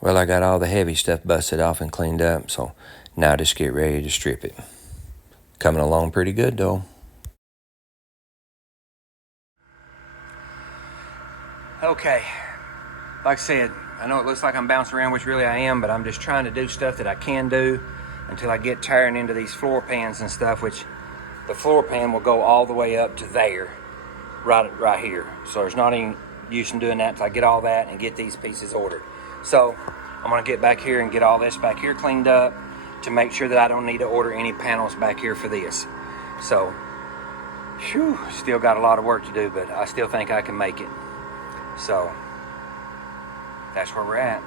Well, I got all the heavy stuff busted off and cleaned up, so now just get ready to strip it. Coming along pretty good, though. Okay, like I said, I know it looks like I'm bouncing around, which really I am, but I'm just trying to do stuff that I can do until I get tearing into these floor pans and stuff, which the floor pan will go all the way up to there, right here. So there's not any use in doing that until I get all that and get these pieces ordered. So I'm gonna get back here and get all this back here cleaned up to make sure that I don't need to order any panels back here for this. So, whew, still got a lot of work to do, but I still think I can make it. So, that's where we're at.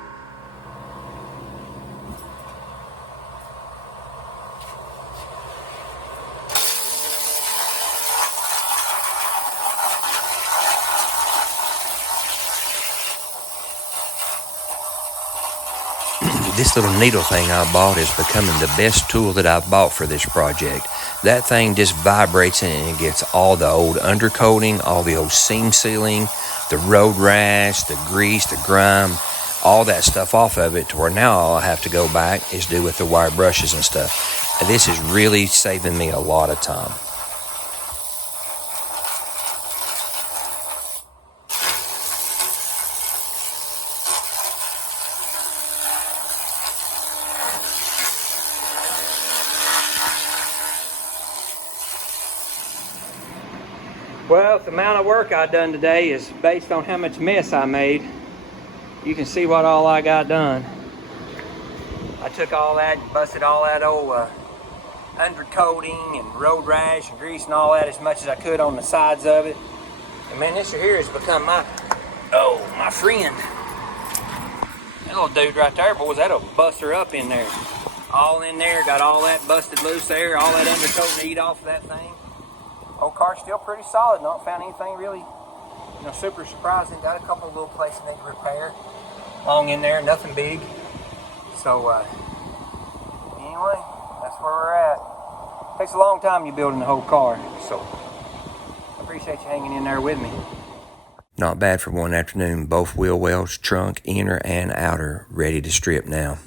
This little needle thing I bought is becoming the best tool that I've bought for this project. That thing just vibrates and it gets all the old undercoating, all the old seam sealing, the road rash, the grease, the grime, all that stuff off of it, to where now all I have to go back is do with the wire brushes and stuff. And this is really saving me a lot of time. Well, the amount of work I done today is based on how much mess I made. You can see what all I got done. I took all that and busted all that old undercoating and road rash and grease and all that as much as I could on the sides of it. And man, this here has become my friend. That little dude right there, boys, that'll bust her up in there. All in there, got all that busted loose there, all that undercoat to eat off of that thing. Old car's still pretty solid. Not found anything really, super surprising. Got a couple of little places need to repair. Long in there, nothing big. So anyway, that's where we're at. Takes a long time you building the whole car, so I appreciate you hanging in there with me. Not bad for one afternoon. Both wheel wells, trunk, inner and outer, ready to strip now.